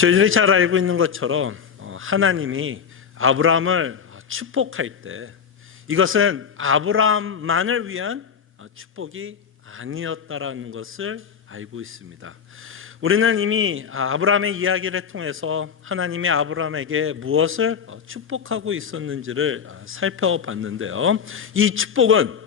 저희들이 잘 알고 있는 것처럼 하나님이 아브라함을 축복할 때 이것은 아브라함만을 위한 축복이 아니었다라는 것을 알고 있습니다. 우리는 이미 아브라함의 이야기를 통해서 하나님이 아브라함에게 무엇을 축복하고 있었는지를 살펴봤는데요. 이 축복은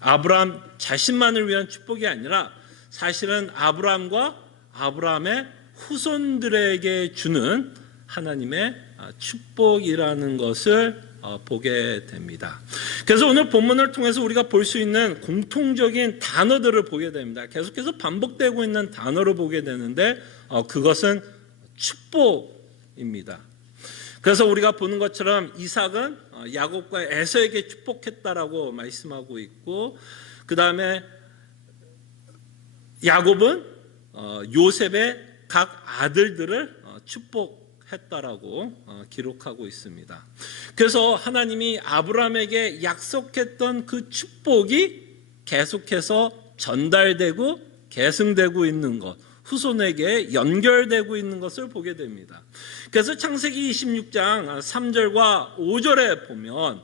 아브라함 자신만을 위한 축복이 아니라 사실은 아브라함과 아브라함의 후손들에게 주는 하나님의 축복이라는 것을 보게 됩니다. 그래서 오늘 본문을 통해서 우리가 볼 수 있는 공통적인 단어들을 보게 됩니다. 계속해서 반복되고 있는 단어를 보게 되는데 그것은 축복입니다. 그래서 우리가 보는 것처럼 이삭은 야곱과 에서에게 축복했다라고 말씀하고 있고, 그 다음에 야곱은 요셉의 각 아들들을 축복했다라고 기록하고 있습니다. 그래서 하나님이 아브라함에게 약속했던 그 축복이 계속해서 전달되고 계승되고 있는 것, 후손에게 연결되고 있는 것을 보게 됩니다. 그래서 창세기 26장 3절과 5절에 보면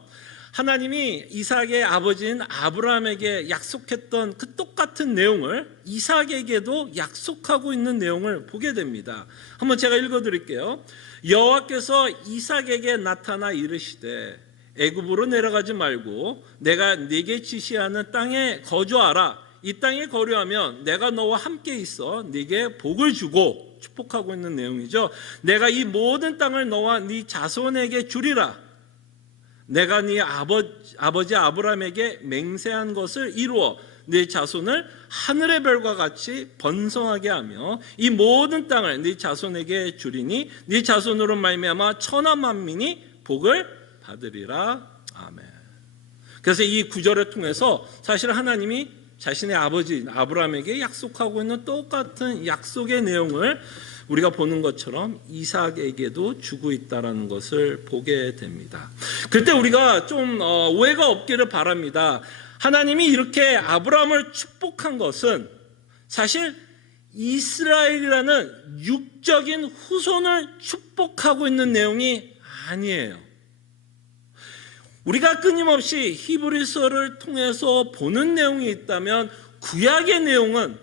하나님이 이삭의 아버지인 아브라함에게 약속했던 그 똑같은 내용을 이삭에게도 약속하고 있는 내용을 보게 됩니다. 한번 제가 읽어드릴게요. 여호와께서 이삭에게 나타나 이르시되 애굽으로 내려가지 말고 내가 네게 지시하는 땅에 거주하라. 이 땅에 거류하면 내가 너와 함께 있어 네게 복을 주고, 축복하고 있는 내용이죠. 내가 이 모든 땅을 너와 네 자손에게 주리라. 내가 네 아버지 아브라함에게 맹세한 것을 이루어 네 자손을 하늘의 별과 같이 번성하게 하며 이 모든 땅을 네 자손에게 주리니 네 자손으로 말미암아 천하 만민이 복을 받으리라. 아멘. 그래서 이 구절을 통해서 사실 하나님이 자신의 아버지 아브라함에게 약속하고 있는 똑같은 약속의 내용을 우리가 보는 것처럼 이삭에게도 주고 있다는 것을 보게 됩니다. 그때 우리가 좀 오해가 없기를 바랍니다. 하나님이 이렇게 아브라함을 축복한 것은 사실 이스라엘이라는 육적인 후손을 축복하고 있는 내용이 아니에요. 우리가 끊임없이 히브리서를 통해서 보는 내용이 있다면 구약의 내용은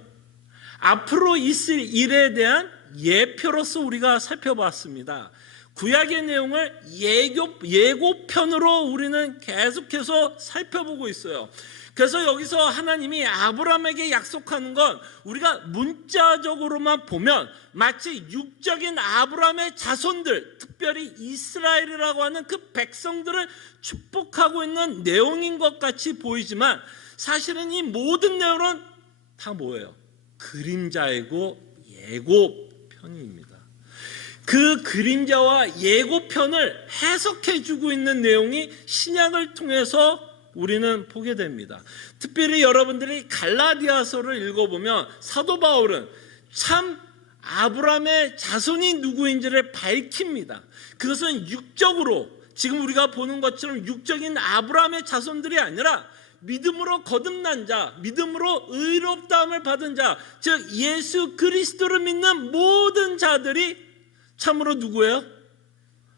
앞으로 있을 일에 대한 예표로서 우리가 살펴봤습니다. 구약의 내용을 예고편으로 우리는 계속해서 살펴보고 있어요. 그래서 여기서 하나님이 아브라함에게 약속하는 건 우리가 문자적으로만 보면 마치 육적인 아브라함의 자손들, 특별히 이스라엘이라고 하는 그 백성들을 축복하고 있는 내용인 것 같이 보이지만 사실은 이 모든 내용은 다 뭐예요? 그림자이고 예고편입니다. 그 그림자와 예고편을 해석해주고 있는 내용이 신약을 통해서 우리는 보게 됩니다. 특별히 여러분들이 갈라디아서를 읽어보면 사도 바울은 참 아브라함의 자손이 누구인지를 밝힙니다. 그것은 육적으로 지금 우리가 보는 것처럼 육적인 아브라함의 자손들이 아니라 믿음으로 거듭난 자, 믿음으로 의롭다함을 받은 자, 즉 예수 그리스도를 믿는 모든 자들이 참으로 누구예요?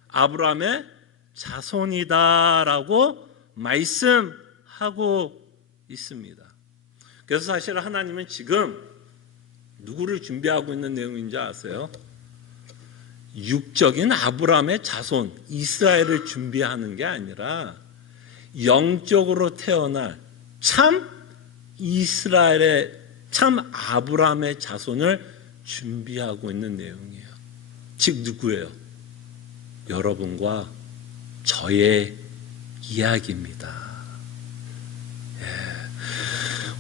아브라함의 자손이다라고 말씀하고 있습니다. 그래서 사실 하나님은 지금 누구를 준비하고 있는 내용인지 아세요? 육적인 아브라함의 자손 이스라엘을 준비하는 게 아니라 영적으로 태어날 참 이스라엘의 참 아브라함의 자손을 준비하고 있는 내용이에요. 즉 누구예요? 여러분과 저의 이야기입니다.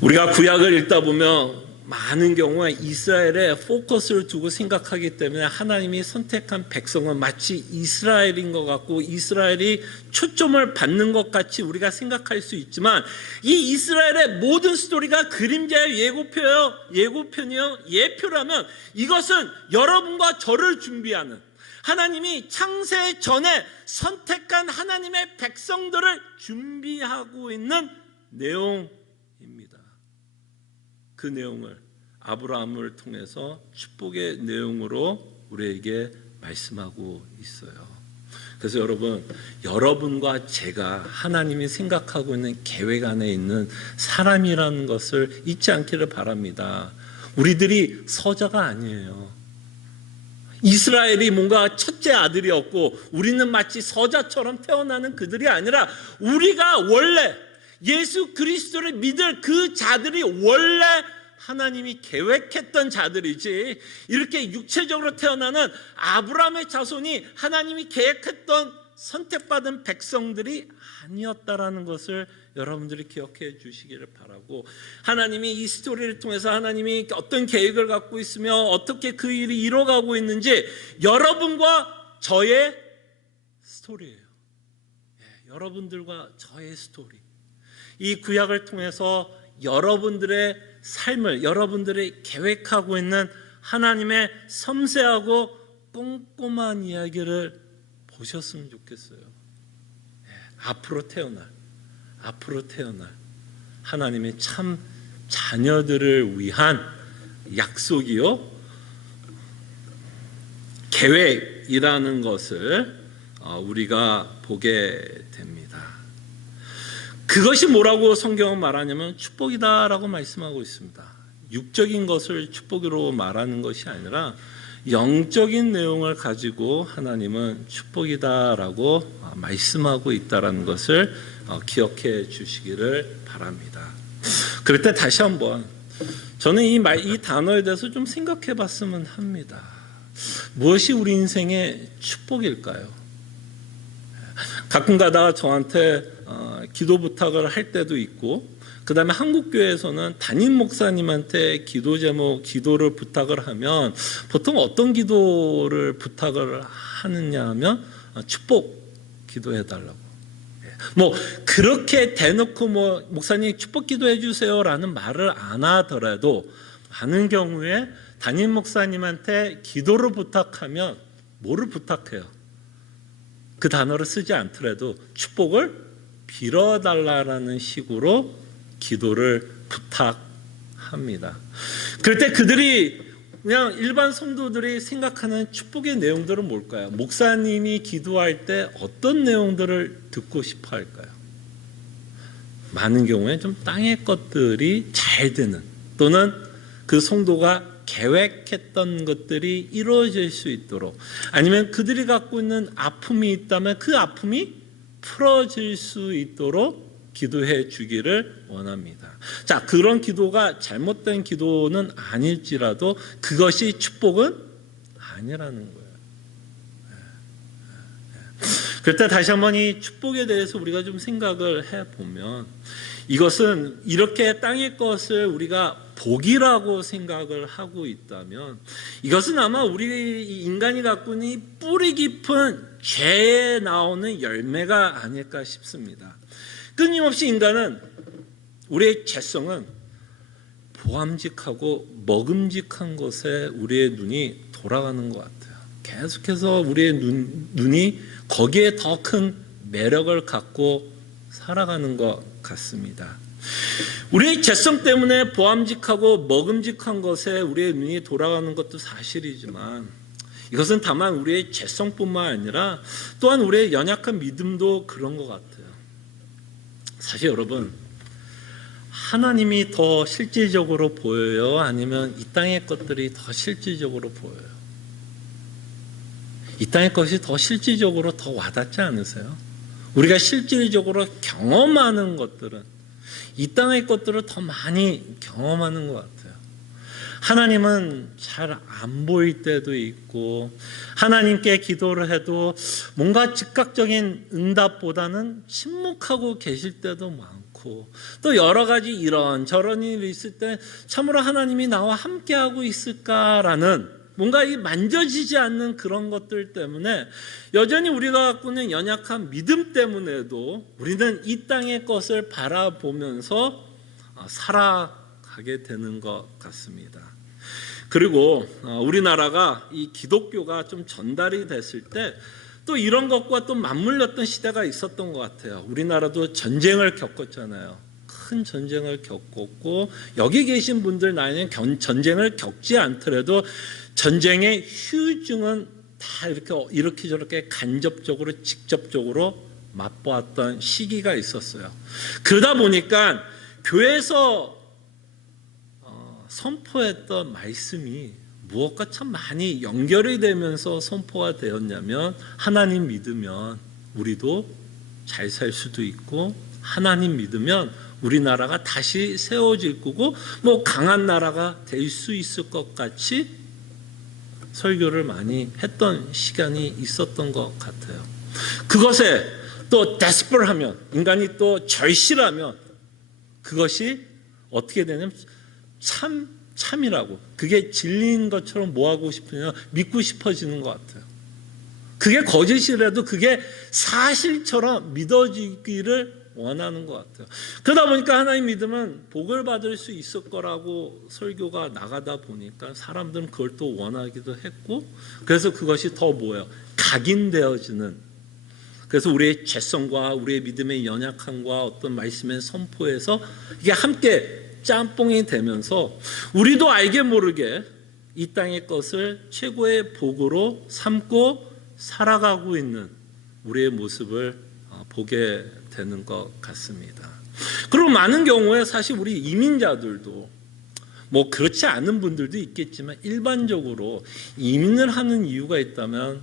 우리가 구약을 읽다 보면 많은 경우에 이스라엘에 포커스를 두고 생각하기 때문에 하나님이 선택한 백성은 마치 이스라엘인 것 같고 이스라엘이 초점을 받는 것 같이 우리가 생각할 수 있지만 이 이스라엘의 모든 스토리가 그림자의 예고편이요 예표라면 이것은 여러분과 저를 준비하는 하나님이 창세 전에 선택한 하나님의 백성들을 준비하고 있는 내용입니다. 그 내용을 아브라함을 통해서 축복의 내용으로 우리에게 말씀하고 있어요. 그래서 여러분, 여러분과 제가 하나님이 생각하고 있는 계획 안에 있는 사람이라는 것을 잊지 않기를 바랍니다. 우리들이 서자가 아니에요. 이스라엘이 뭔가 첫째 아들이었고 우리는 마치 서자처럼 태어나는 그들이 아니라 우리가 원래 예수 그리스도를 믿을 그 자들이 원래 하나님이 계획했던 자들이지, 이렇게 육체적으로 태어나는 아브라함의 자손이 하나님이 계획했던 선택받은 백성들이 아니었다라는 것을 여러분들이 기억해 주시기를 바라고, 하나님이 이 스토리를 통해서 하나님이 어떤 계획을 갖고 있으며 어떻게 그 일이 이뤄가고 있는지 여러분과 저의 스토리예요. 여러분들과 저의 스토리. 이 구약을 통해서 여러분들의 삶을, 여러분들이 계획하고 있는 하나님의 섬세하고 꼼꼼한 이야기를 보셨으면 좋겠어요. 앞으로 태어날 하나님의 참 자녀들을 위한 약속이요, 계획이라는 것을 우리가 보게 됩니다. 그것이 뭐라고 성경은 말하냐면 축복이다라고 말씀하고 있습니다. 육적인 것을 축복으로 말하는 것이 아니라 영적인 내용을 가지고 하나님은 축복이다라고 말씀하고 있다라는 것을 기억해 주시기를 바랍니다. 그럴 때 다시 한번 저는 이 단어에 대해서 좀 생각해 봤으면 합니다. 무엇이 우리 인생의 축복일까요? 가끔 가다가 저한테 기도 부탁을 할 때도 있고, 그 다음에 한국교회에서는 담임 목사님한테 기도 제목, 기도를 부탁을 하면 보통 어떤 기도를 부탁을 하느냐 하면 축복 기도해달라고. 뭐 그렇게 대놓고 뭐 목사님 축복 기도해 주세요라는 말을 안 하더라도 많은 경우에 담임 목사님한테 기도를 부탁하면 뭐를 부탁해요? 그 단어를 쓰지 않더라도 축복을 빌어달라는 식으로 기도를 부탁합니다. 그럴 때 그들이 그냥 일반 성도들이 생각하는 축복의 내용들은 뭘까요? 목사님이 기도할 때 어떤 내용들을 듣고 싶어 할까요? 많은 경우에 좀 땅의 것들이 잘 되는, 또는 그 성도가 계획했던 것들이 이루어질 수 있도록, 아니면 그들이 갖고 있는 아픔이 있다면 그 아픔이 풀어질 수 있도록 기도해 주기를 원합니다. 자, 그런 기도가 잘못된 기도는 아닐지라도 그것이 축복은 아니라는 거예요. 그럴 때 다시 한번 이 축복에 대해서 우리가 좀 생각을 해보면, 이것은 이렇게 땅의 것을 우리가 복이라고 생각을 하고 있다면 이것은 아마 우리 인간이 갖고 있는 이 뿌리 깊은 죄에 나오는 열매가 아닐까 싶습니다. 끊임없이 인간은, 우리의 죄성은 보암직하고 먹음직한 것에 우리의 눈이 돌아가는 것 같아요. 계속해서 우리의 눈이 거기에 더 큰 매력을 갖고 살아가는 것 같습니다. 우리의 죄성 때문에 보암직하고 먹음직한 것에 우리의 눈이 돌아가는 것도 사실이지만, 이것은 다만 우리의 죄성뿐만 아니라 또한 우리의 연약한 믿음도 그런 것 같아요. 사실 여러분, 하나님이 더 실질적으로 보여요? 아니면 이 땅의 것들이 더 실질적으로 보여요? 이 땅의 것이 더 실질적으로 더 와닿지 않으세요? 우리가 실질적으로 경험하는 것들은 이 땅의 것들을 더 많이 경험하는 것 같아요. 하나님은 잘 안 보일 때도 있고, 하나님께 기도를 해도 뭔가 즉각적인 응답보다는 침묵하고 계실 때도 많고, 또 여러 가지 이런저런 일이 있을 때 참으로 하나님이 나와 함께하고 있을까라는 뭔가 이 만져지지 않는 그런 것들 때문에 여전히 우리가 갖고 있는 연약한 믿음 때문에도 우리는 이 땅의 것을 바라보면서 살아가게 되는 것 같습니다. 그리고 우리나라가 이 기독교가 좀 전달이 됐을 때 또 이런 것과 또 맞물렸던 시대가 있었던 것 같아요. 우리나라도 전쟁을 겪었잖아요. 큰 전쟁을 겪었고, 여기 계신 분들 나이는 전쟁을 겪지 않더라도 전쟁의 휴증은 다 이렇게 저렇게 간접적으로 직접적으로 맛보았던 시기가 있었어요. 그러다 보니까 교회에서 선포했던 말씀이 무엇과 참 많이 연결이 되면서 선포가 되었냐면, 하나님 믿으면 우리도 잘 살 수도 있고, 하나님 믿으면 우리나라가 다시 세워질 거고, 뭐 강한 나라가 될 수 있을 것 같이 설교를 많이 했던 시간이 있었던 것 같아요. 그것에 또 despere하면, 인간이 또 절실하면 그것이 어떻게 되냐면 참이라고, 그게 진리인 것처럼 뭐 하고 싶으냐, 믿고 싶어지는 것 같아요. 그게 거짓이라도 그게 사실처럼 믿어지기를 원하는 것 같아요. 그러다 보니까 하나님 믿으면 복을 받을 수 있을 거라고 설교가 나가다 보니까 사람들은 그걸 또 원하기도 했고, 그래서 그것이 더 뭐예요? 각인되어지는, 그래서 우리의 죄성과 우리의 믿음의 연약함과 어떤 말씀의 선포에서 이게 함께 짬뽕이 되면서 우리도 알게 모르게 이 땅의 것을 최고의 복으로 삼고 살아가고 있는 우리의 모습을 보게 되는 것 같습니다. 그리고 많은 경우에 사실 우리 이민자들도, 뭐 그렇지 않은 분들도 있겠지만 일반적으로 이민을 하는 이유가 있다면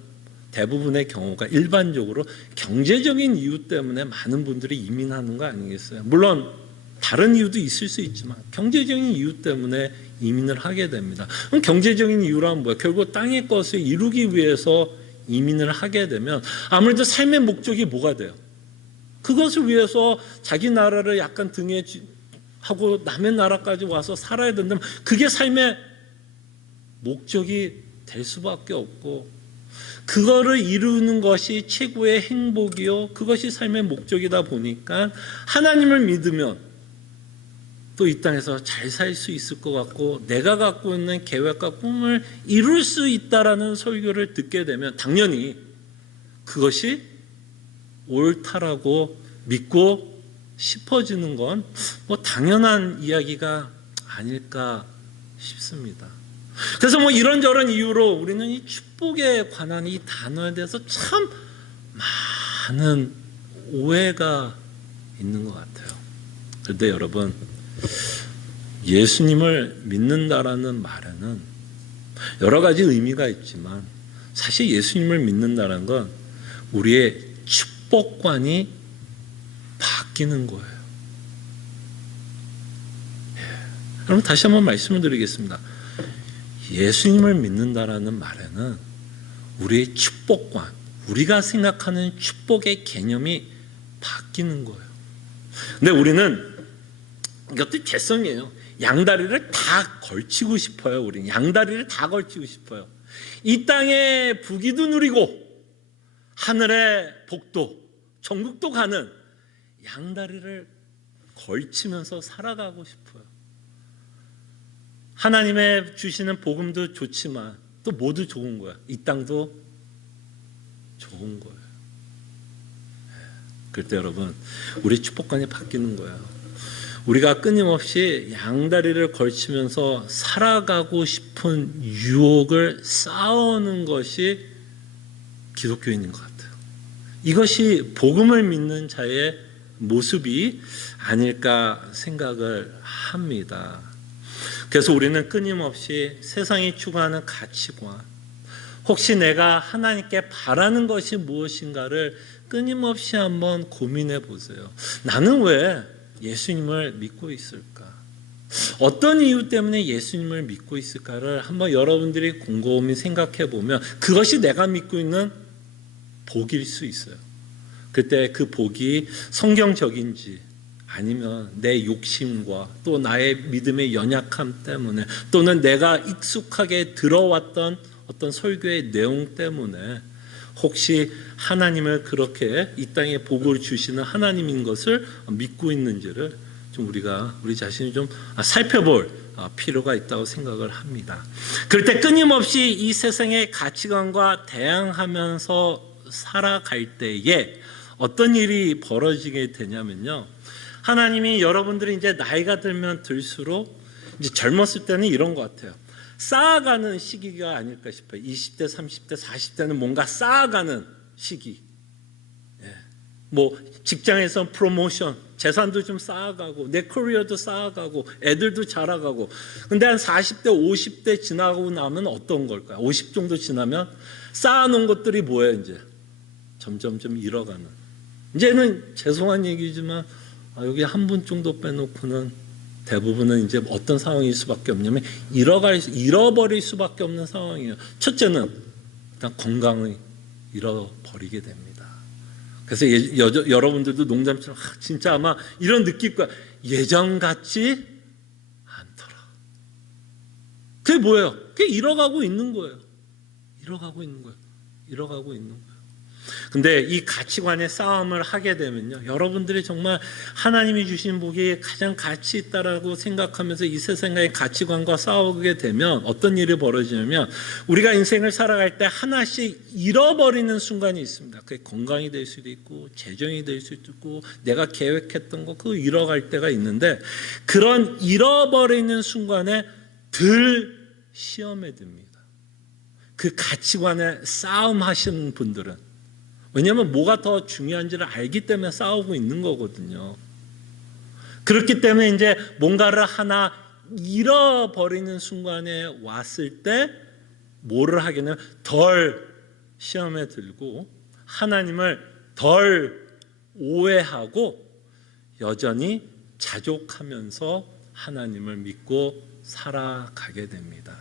대부분의 경우가 일반적으로 경제적인 이유 때문에 많은 분들이 이민하는 거 아니겠어요? 물론 다른 이유도 있을 수 있지만 경제적인 이유 때문에 이민을 하게 됩니다. 그럼 경제적인 이유란 뭐예요? 결국 땅의 것을 이루기 위해서 이민을 하게 되면 아무래도 삶의 목적이 뭐가 돼요? 그것을 위해서 자기 나라를 약간 등에 하고 남의 나라까지 와서 살아야 된다면 그게 삶의 목적이 될 수밖에 없고, 그거를 이루는 것이 최고의 행복이요, 그것이 삶의 목적이다 보니까 하나님을 믿으면 또 이 땅에서 잘 살 수 있을 것 같고, 내가 갖고 있는 계획과 꿈을 이룰 수 있다라는 설교를 듣게 되면 당연히 그것이 옳다라고 믿고 싶어지는 건 뭐 당연한 이야기가 아닐까 싶습니다. 그래서 뭐 이런저런 이유로 우리는 이 축복에 관한 이 단어에 대해서 참 많은 오해가 있는 것 같아요. 그런데 여러분, 예수님을 믿는다라는 말에는 여러 가지 의미가 있지만 사실 예수님을 믿는다는 건 우리의 축복관이 바뀌는 거예요. 그럼 다시 한번 말씀을 드리겠습니다. 예수님을 믿는다라는 말에는 우리의 축복관, 우리가 생각하는 축복의 개념이 바뀌는 거예요. 근데 우리는 이것도 죄성이에요. 양다리를 다 걸치고 싶어요. 우리는 양다리를 다 걸치고 싶어요. 이 땅의 부귀도 누리고 하늘의 복도, 천국도 가는 양다리를 걸치면서 살아가고 싶어요. 하나님의 주시는 복음도 좋지만 또 모두 좋은 거야. 이 땅도 좋은 거예요. 그럴 때 여러분, 우리 축복관이 바뀌는 거예요. 우리가 끊임없이 양다리를 걸치면서 살아가고 싶은 유혹을 쌓아오는 것이 기독교인인 것 같아요. 이것이 복음을 믿는 자의 모습이 아닐까 생각을 합니다. 그래서 우리는 끊임없이 세상이 추구하는 가치관, 혹시 내가 하나님께 바라는 것이 무엇인가를 끊임없이 한번 고민해 보세요. 나는 왜 예수님을 믿고 있을까? 어떤 이유 때문에 예수님을 믿고 있을까를 한번 여러분들이 곰곰이 생각해 보면 그것이 내가 믿고 있는 복일 수 있어요. 그때 그 복이 성경적인지 아니면 내 욕심과 또 나의 믿음의 연약함 때문에 또는 내가 익숙하게 들어왔던 어떤 설교의 내용 때문에 혹시 하나님을 그렇게 이 땅에 복을 주시는 하나님인 것을 믿고 있는지를 좀 우리 자신이 좀 살펴볼 필요가 있다고 생각을 합니다. 그럴 때 끊임없이 이 세상의 가치관과 대항하면서 살아갈 때에 어떤 일이 벌어지게 되냐면요, 하나님이 여러분들이 이제 나이가 들면 들수록 이제 젊었을 때는 이런 것 같아요. 쌓아가는 시기가 아닐까 싶어요. 20대, 30대, 40대는 뭔가 쌓아가는 시기. 뭐 직장에서 프로모션, 재산도 좀 쌓아가고 내 커리어도 쌓아가고 애들도 자라가고. 근데 한 40대, 50대 지나고 나면 어떤 걸까요? 50 정도 지나면 쌓아놓은 것들이 뭐예요? 이제 점점 좀 잃어가는. 이제는 죄송한 얘기지만 여기 한 분 정도 빼놓고는 대부분은 이제 어떤 상황일 수밖에 없냐면 잃어버릴 수밖에 없는 상황이에요. 첫째는 일단 건강을 잃어버리게 됩니다. 그래서 여러분들도 농담처럼 진짜 아마 이런 느낄 거야. 예전 같지 않더라. 그게 뭐예요? 그게 잃어가고 있는 거예요. 잃어가고 있는 거예요. 잃어가고 있는 거예요. 근데 이 가치관의 싸움을 하게 되면요, 여러분들이 정말 하나님이 주신 복이 가장 가치 있다라고 생각하면서 이 세상의 가치관과 싸우게 되면 어떤 일이 벌어지냐면, 우리가 인생을 살아갈 때 하나씩 잃어버리는 순간이 있습니다. 그게 건강이 될 수도 있고 재정이 될 수도 있고 내가 계획했던 거 그거 잃어갈 때가 있는데, 그런 잃어버리는 순간에 늘 시험에 듭니다. 그 가치관에 싸움하시는 분들은. 왜냐하면 뭐가 더 중요한지를 알기 때문에 싸우고 있는 거거든요. 그렇기 때문에 이제 뭔가를 하나 잃어버리는 순간에 왔을 때 뭐를 하겠냐면 덜 시험에 들고 하나님을 덜 오해하고 여전히 자족하면서 하나님을 믿고 살아가게 됩니다.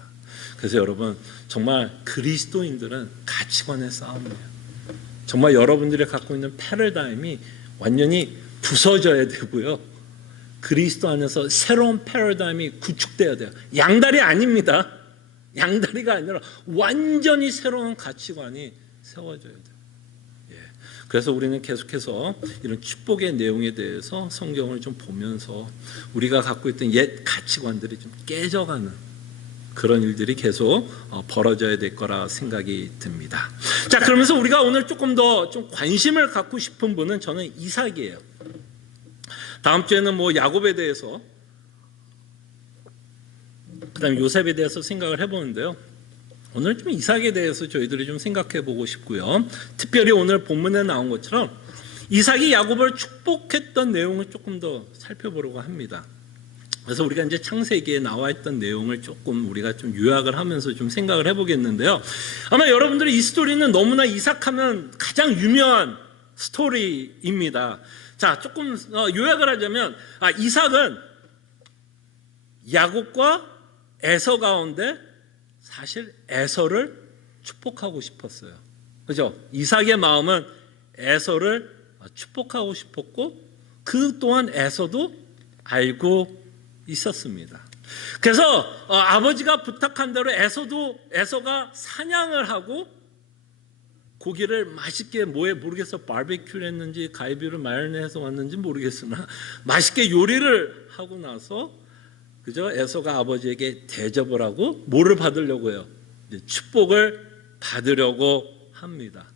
그래서 여러분, 정말 그리스도인들은 가치관의 싸움이에요. 정말 여러분들이 갖고 있는 패러다임이 완전히 부서져야 되고요. 그리스도 안에서 새로운 패러다임이 구축돼야 돼요. 양다리 아닙니다. 양다리가 아니라 완전히 새로운 가치관이 세워져야 돼요. 그래서 우리는 계속해서 이런 축복의 내용에 대해서 성경을 좀 보면서 우리가 갖고 있던 옛 가치관들이 좀 깨져가는 그런 일들이 계속 벌어져야 될 거라 생각이 듭니다. 자, 그러면서 우리가 오늘 조금 더 좀 관심을 갖고 싶은 분은 저는 이삭이에요. 다음 주에는 뭐 야곱에 대해서, 그다음에 요셉에 대해서 생각을 해보는데요. 오늘 좀 이삭에 대해서 저희들이 좀 생각해 보고 싶고요. 특별히 오늘 본문에 나온 것처럼 이삭이 야곱을 축복했던 내용을 조금 더 살펴보려고 합니다. 그래서 우리가 이제 창세기에 나와 있던 내용을 조금 우리가 좀 요약을 하면서 좀 생각을 해보겠는데요. 아마 여러분들이 이 스토리는 너무나 이삭하면 가장 유명한 스토리입니다. 자, 조금 요약을 하자면, 이삭은 야곱과 에서 가운데 사실 에서를 축복하고 싶었어요. 그죠? 이삭의 마음은 에서를 축복하고 싶었고, 그 또한 에서도 알고 있었습니다. 그래서 아버지가 부탁한 대로 에서가 사냥을 하고 고기를 맛있게 모르겠어, 바베큐를 했는지 갈비를 마요네즈해서 왔는지 모르겠으나 맛있게 요리를 하고 나서 그죠? 에서가 아버지에게 대접을 하고 뭐를 받으려고 해요? 축복을 받으려고 합니다.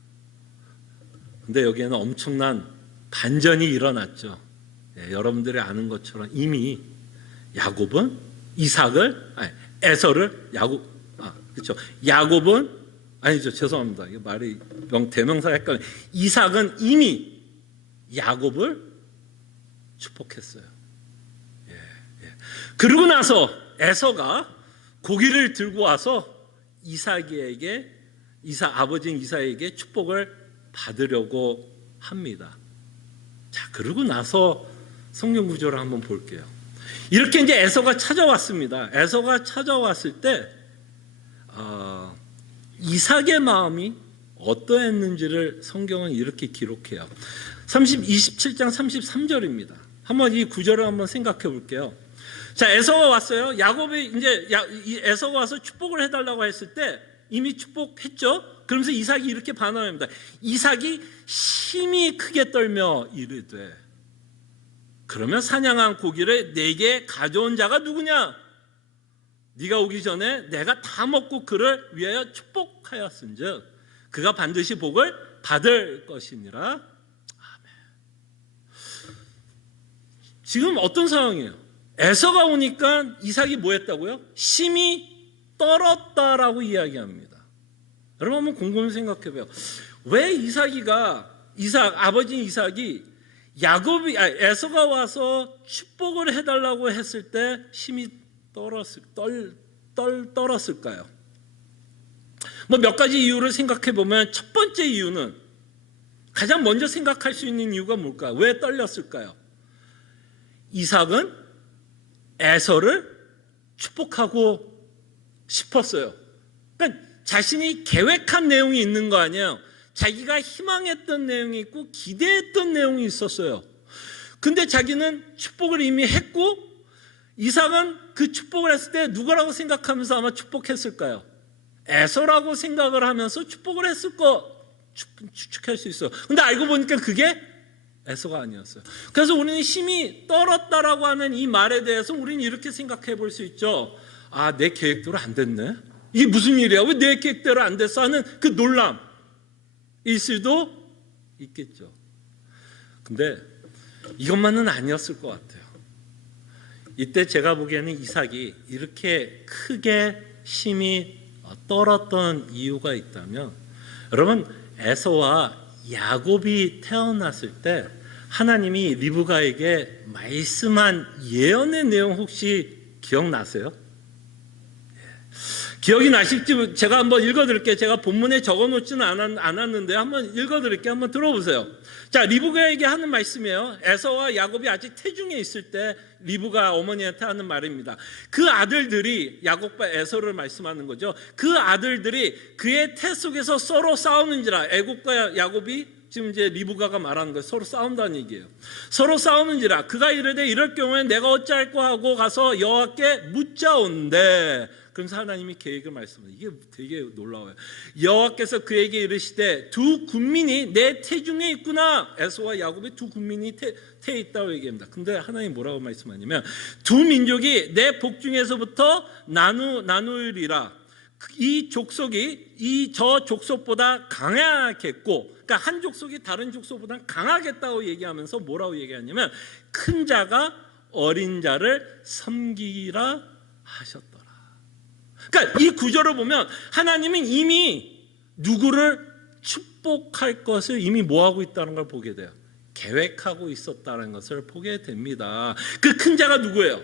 근데 여기에는 엄청난 반전이 일어났죠. 여러분들이 아는 것처럼 이미 야곱은 그렇죠. 야곱은 아니죠. 죄송합니다. 이 말이 대명사 헷갈려. 이삭은 이미 야곱을 축복했어요. 그러고 나서 에서가 고기를 들고 와서 아버지인 이삭에게 축복을 받으려고 합니다. 자, 그러고 나서 성경 구조를 한번 볼게요. 이렇게 이제 에서가 찾아왔습니다. 에서가 찾아왔을 때 이삭의 마음이 어떠했는지를 성경은 이렇게 기록해요. 27장 33절입니다. 한번 이 구절을 한번 생각해 볼게요. 자, 에서가 왔어요. 야곱이 이제 에서가 와서 축복을 해달라고 했을 때 이미 축복했죠. 그러면서 이삭이 이렇게 반응합니다. 이삭이 심히 크게 떨며 이르되, 그러면 사냥한 고기를 내게 가져온 자가 누구냐? 네가 오기 전에 내가 다 먹고 그를 위하여 축복하였은즉 그가 반드시 복을 받을 것이니라. 아멘. 지금 어떤 상황이에요? 에서가 오니까 이삭이 뭐 했다고요? 심히 떨었다라고 이야기합니다. 여러분 한번 곰곰이 생각해 봐요. 왜 아버지 이삭이 에서가 와서 축복을 해달라고 했을 때 힘이 떨었을까요? 뭐 몇 가지 이유를 생각해 보면 첫 번째 이유는, 가장 먼저 생각할 수 있는 이유가 뭘까요? 왜 떨렸을까요? 이삭은 에서를 축복하고 싶었어요. 그러니까 자신이 계획한 내용이 있는 거 아니에요. 자기가 희망했던 내용이 있고 기대했던 내용이 있었어요. 근데 자기는 축복을 이미 했고, 이삭은 그 축복을 했을 때 누구라고 생각하면서 아마 축복했을까요? 에서라고 생각을 하면서 축복을 했을 추측할 수 있어요. 근데 알고 보니까 그게 에서가 아니었어요. 그래서 우리는 힘이 떨었다라고 하는 이 말에 대해서 우리는 이렇게 생각해 볼 수 있죠. 아, 내 계획대로 안 됐네? 이게 무슨 일이야? 왜 내 계획대로 안 됐어? 하는 그 놀람 일 수도 있겠죠. 근데 이것만은 아니었을 것 같아요. 이때 제가 보기에는 이삭이 이렇게 크게 힘이 떨었던 이유가 있다면, 여러분, 에서와 야곱이 태어났을 때 하나님이 리브가에게 말씀한 예언의 내용 혹시 기억나세요? 기억이 나실지 제가 한번 읽어드릴게요. 제가 본문에 적어놓지는 않았는데 한번 읽어드릴게요. 한번 들어보세요. 자, 리브가에게 하는 말씀이에요. 에서와 야곱이 아직 태중에 있을 때 리브가 어머니한테 하는 말입니다. 그 아들들이, 야곱과 에서를 말씀하는 거죠. 그 아들들이 그의 태 속에서 서로 싸우는지라. 애굽과 야곱이 지금 이제 리브가가 말하는 거예요. 서로 싸운다는 얘기예요. 서로 싸우는지라. 그가 이르되 이럴 경우에 내가 어찌할꼬 하고 가서 여호와께 묻자온대. 그러면서 하나님이 계획을 말씀해요. 이게 되게 놀라워요. 여호와께서 그에게 이르시되 두 군민이 내 태중에 있구나. 에서와 야곱의 두 군민이 태에 있다고 얘기합니다. 근데 하나님 뭐라고 말씀하냐면, 두 민족이 내 복중에서부터 나누리라. 이 족속이 저 족속보다 강하겠고, 그러니까 한 족속이 다른 족속보다 강하겠다고 얘기하면서 뭐라고 얘기하냐면, 큰 자가 어린 자를 섬기라 하셨더라. 그러니까 이 구절을 보면 하나님은 이미 누구를 축복할 것을 이미 뭐하고 있다는 걸 보게 돼요. 계획하고 있었다는 것을 보게 됩니다. 그 큰 자가 누구예요?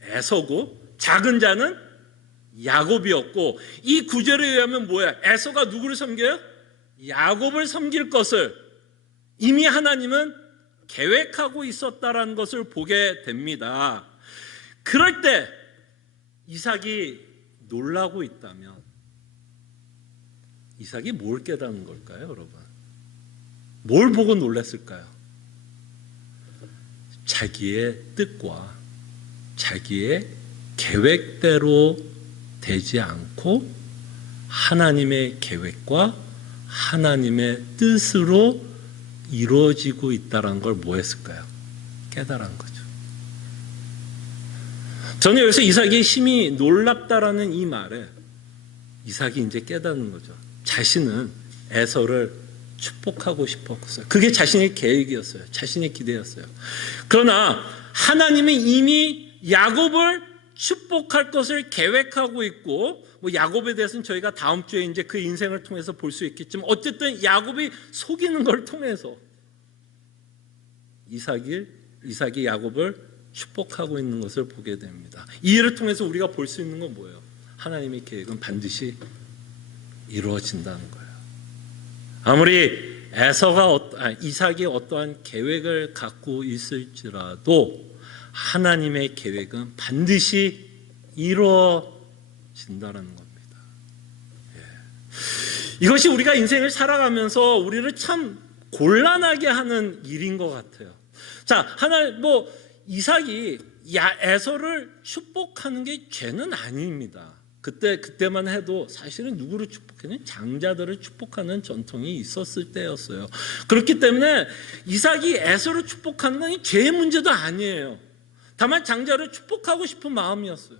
에서고, 작은 자는 야곱이었고, 이 구절에 의하면 뭐야? 에서가 누구를 섬겨요? 야곱을 섬길 것을 이미 하나님은 계획하고 있었다는 것을 보게 됩니다. 그럴 때 이삭이 놀라고 있다면, 이삭이 뭘 깨닫는 걸까요, 여러분? 뭘 보고 놀랐을까요? 자기의 뜻과 자기의 계획대로 되지 않고 하나님의 계획과 하나님의 뜻으로 이루어지고 있다는 걸 뭐 했을까요? 깨달은 거죠. 저는 여기서 이삭의 힘이 놀랍다라는 이 말에 이삭이 이제 깨닫는 거죠. 자신은 에서를 축복하고 싶었어요. 그게 자신의 계획이었어요. 자신의 기대였어요. 그러나 하나님은 이미 야곱을 축복할 것을 계획하고 있고, 뭐 야곱에 대해서는 저희가 다음 주에 이제 그 인생을 통해서 볼 수 있겠지만, 어쨌든 야곱이 속이는 걸 통해서 이삭이 야곱을 축복하고 있는 것을 보게 됩니다. 이 일을 통해서 우리가 볼 수 있는 건 뭐예요? 하나님의 계획은 반드시 이루어진다는 거예요. 아무리 이삭이 어떠한 계획을 갖고 있을지라도 하나님의 계획은 반드시 이루어진다는 겁니다. 이것이 우리가 인생을 살아가면서 우리를 참 곤란하게 하는 일인 것 같아요. 자, 이삭이 에서를 축복하는 게 죄는 아닙니다. 그때만 해도 사실은 누구를 축복했냐면 장자들을 축복하는 전통이 있었을 때였어요. 그렇기 때문에 이삭이 에서를 축복하는 건 죄의 문제도 아니에요. 다만 장자를 축복하고 싶은 마음이었어요.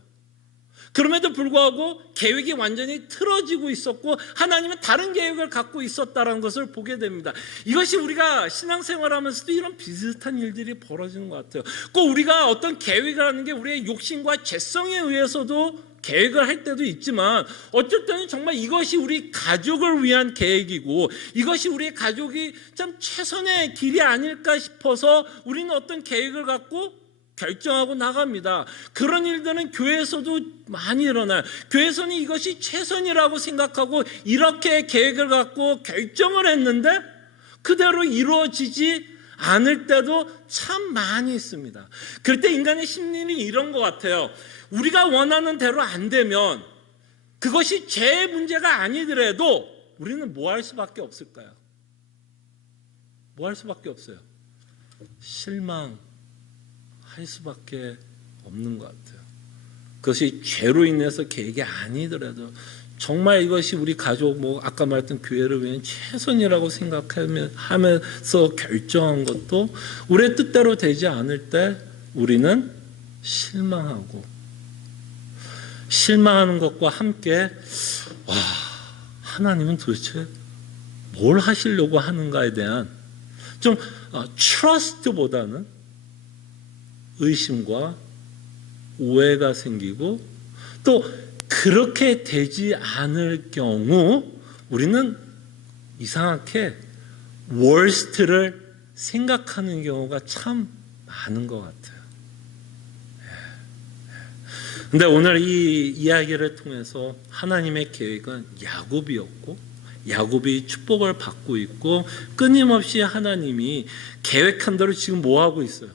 그럼에도 불구하고 계획이 완전히 틀어지고 있었고 하나님은 다른 계획을 갖고 있었다는 것을 보게 됩니다. 이것이 우리가 신앙생활하면서도 이런 비슷한 일들이 벌어지는 것 같아요. 꼭 우리가 어떤 계획을 하는 게 우리의 욕심과 죄성에 의해서도 계획을 할 때도 있지만 어쩔 때는 정말 이것이 우리 가족을 위한 계획이고 이것이 우리 가족이 참 최선의 길이 아닐까 싶어서 우리는 어떤 계획을 갖고 결정하고 나갑니다. 그런 일들은 교회에서도 많이 일어나요. 교회에서는 이것이 최선이라고 생각하고 이렇게 계획을 갖고 결정을 했는데 그대로 이루어지지 않을 때도 참 많이 있습니다. 그럴 때 인간의 심리는 이런 것 같아요. 우리가 원하는 대로 안 되면 그것이 제 문제가 아니더라도 우리는 뭐 할 수밖에 없을까요? 뭐 할 수밖에 없어요. 실망할 수밖에 없는 것 같아요. 그것이 죄로 인해서 계획이 아니더라도 정말 이것이 우리 가족, 아까 말했던 교회를 위한 최선이라고 생각하면서 결정한 것도 우리의 뜻대로 되지 않을 때 우리는 실망하는 것과 함께 하나님은 도대체 뭘 하시려고 하는가에 대한 좀 trust보다는 의심과 오해가 생기고 또 그렇게 되지 않을 경우 우리는 이상하게 worst를 생각하는 경우가 참 많은 것 같아요. 근데 오늘 이 이야기를 통해서 하나님의 계획은 야곱이었고 야곱이 축복을 받고 있고 끊임없이 하나님이 계획한 대로 지금 뭐 하고 있어요?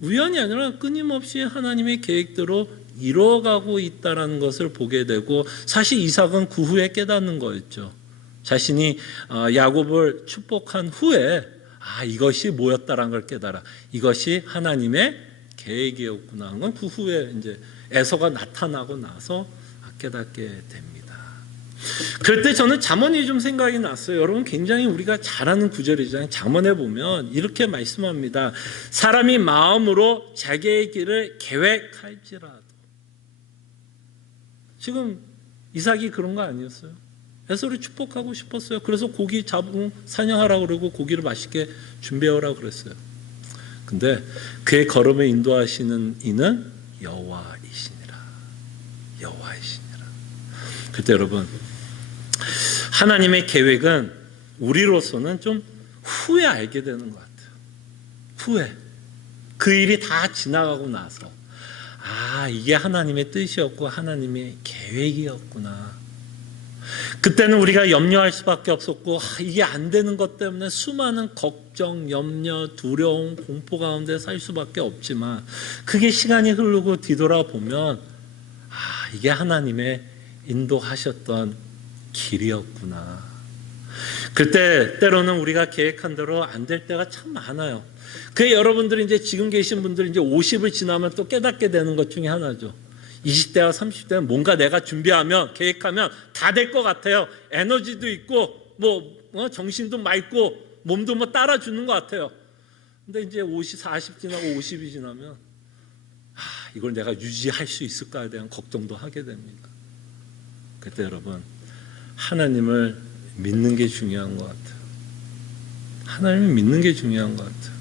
우연이 아니라 끊임없이 하나님의 계획대로 이루어가고 있다는 것을 보게 되고 사실 이삭은 그 후에 깨닫는 거였죠. 자신이 야곱을 축복한 후에 이것이 뭐였다라는 걸 깨달아. 이것이 하나님의 계획이었구나 하는 건 그 후에 이제 에서가 나타나고 나서 깨닫게 됩니다. 그럴 때 저는 잠언이 좀 생각이 났어요. 여러분 굉장히 우리가 잘 아는 구절이잖아요. 잠언에 보면 이렇게 말씀합니다. 사람이 마음으로 자기의 길을 계획할지라도. 지금 이삭이 그런 거 아니었어요? 에서를 축복하고 싶었어요. 그래서 고기 잡고 사냥하라고 그러고 고기를 맛있게 준비하라고 그랬어요. 근데 그의 걸음을 인도하시는 이는 여호와이시니라. 그때 여러분 하나님의 계획은 우리로서는 좀 후에 알게 되는 것 같아요. 후에 그 일이 다 지나가고 나서 이게 하나님의 뜻이었고 하나님의 계획이었구나. 그때는 우리가 염려할 수밖에 없었고 이게 안 되는 것 때문에 수많은 걱정, 염려, 두려움, 공포 가운데 살 수밖에 없지만 그게 시간이 흐르고 뒤돌아보면 이게 하나님의 인도하셨던 길이었구나. 그때 때로는 우리가 계획한 대로 안 될 때가 참 많아요. 그게 여러분들이 이제 지금 계신 분들이 이제 50을 지나면 또 깨닫게 되는 것 중에 하나죠. 20대와 30대는 뭔가 내가 준비하면 계획하면 다 될 것 같아요. 에너지도 있고 정신도 맑고 몸도 따라주는 것 같아요. 근데 이제 40 지나고 50이 지나면 이걸 내가 유지할 수 있을까에 대한 걱정도 하게 됩니다. 그때 여러분 하나님을 믿는 게 중요한 것 같아요. 하나님을 믿는 게 중요한 것 같아요.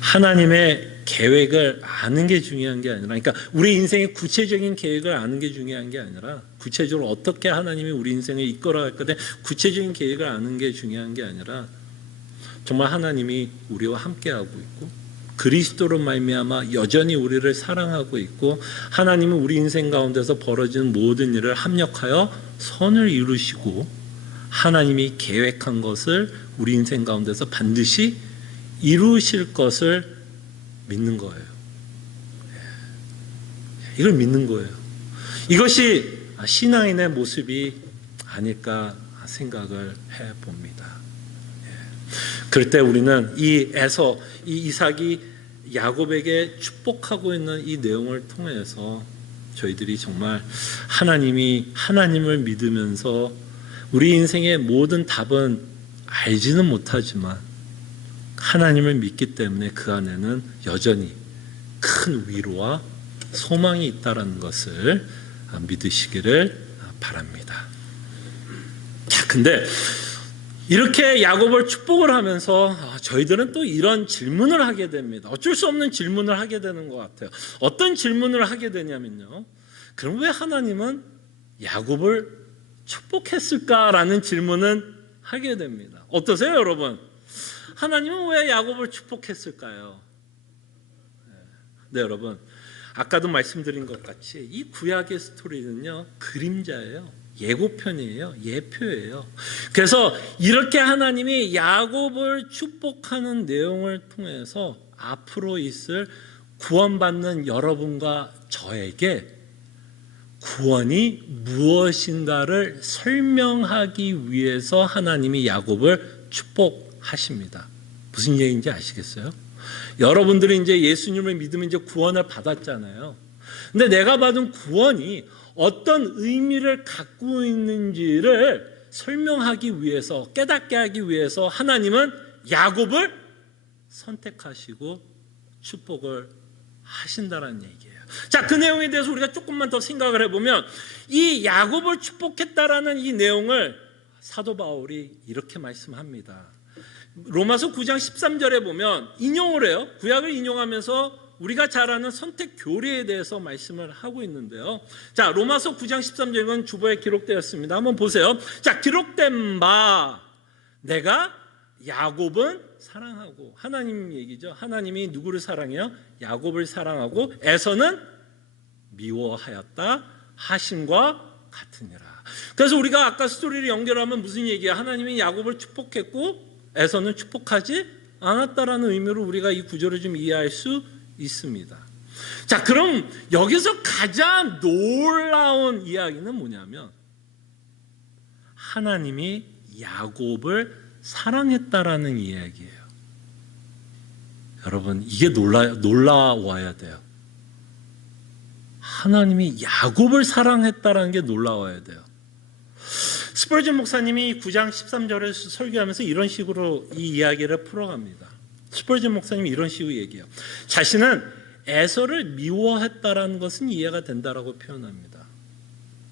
하나님의 계획을 아는 게 중요한 게 아니라 그러니까 우리 인생의 구체적인 계획을 아는 게 중요한 게 아니라 구체적으로 어떻게 하나님이 우리 인생을 이끌어갈 거든 구체적인 계획을 아는 게 중요한 게 아니라 정말 하나님이 우리와 함께하고 있고 그리스도로 말미암아 여전히 우리를 사랑하고 있고 하나님은 우리 인생 가운데서 벌어지는 모든 일을 합력하여 선을 이루시고 하나님이 계획한 것을 우리 인생 가운데서 반드시 이루실 것을 믿는 거예요. 이걸 믿는 거예요. 이것이 신앙인의 모습이 아닐까 생각을 해봅니다. 그럴 때 우리는 이 이삭이 야곱에게 축복하고 있는 이 내용을 통해서 저희들이 정말 하나님을 믿으면서 우리 인생의 모든 답은 알지는 못하지만 하나님을 믿기 때문에 그 안에는 여전히 큰 위로와 소망이 있다는 것을 믿으시기를 바랍니다. 자, 근데 이렇게 야곱을 축복을 하면서 저희들은 또 이런 질문을 하게 됩니다. 어쩔 수 없는 질문을 하게 되는 것 같아요. 어떤 질문을 하게 되냐면요. 그럼 왜 하나님은 야곱을 축복했을까라는 질문은 하게 됩니다. 어떠세요, 여러분? 하나님은 왜 야곱을 축복했을까요? 네, 여러분. 아까도 말씀드린 것 같이 이 구약의 스토리는요, 그림자예요. 예고편이에요. 예표예요. 그래서 이렇게 하나님이 야곱을 축복하는 내용을 통해서 앞으로 있을 구원받는 여러분과 저에게 구원이 무엇인가를 설명하기 위해서 하나님이 야곱을 축복하십니다. 무슨 얘기인지 아시겠어요? 여러분들이 이제 예수님을 믿으면 이제 구원을 받았잖아요. 근데 내가 받은 구원이 어떤 의미를 갖고 있는지를 설명하기 위해서, 깨닫게 하기 위해서 하나님은 야곱을 선택하시고 축복을 하신다는 얘기예요. 자, 그 내용에 대해서 우리가 조금만 더 생각을 해보면 이 야곱을 축복했다라는 이 내용을 사도 바울이 이렇게 말씀합니다. 로마서 9장 13절에 보면 인용을 해요. 구약을 인용하면서 우리가 잘 아는 선택 교리에 대해서 말씀을 하고 있는데요. 자, 로마서 9장 13절은 주보에 기록되었습니다. 한번 보세요. 자, 기록된 바 내가 야곱은 사랑하고, 하나님 얘기죠. 하나님이 누구를 사랑해요? 야곱을 사랑하고 에서는 미워하였다 하심과 같으니라. 그래서 우리가 아까 스토리를 연결하면 무슨 얘기야? 하나님이 야곱을 축복했고 에서는 축복하지 않았다라는 의미로 우리가 이 구절을 좀 이해할 수 있습니다. 자, 그럼 여기서 가장 놀라운 이야기는 뭐냐면 하나님이 야곱을 사랑했다라는 이야기예요. 여러분, 이게 놀라워야 돼요. 하나님이 야곱을 사랑했다라는 게 놀라워야 돼요. 스펄전 목사님이 9장 13절을 설교하면서 이런 식으로 이 이야기를 풀어갑니다. 스펄전 목사님이 이런 식으로 얘기해요. 자신은 에서를 미워했다라는 것은 이해가 된다라고 표현합니다.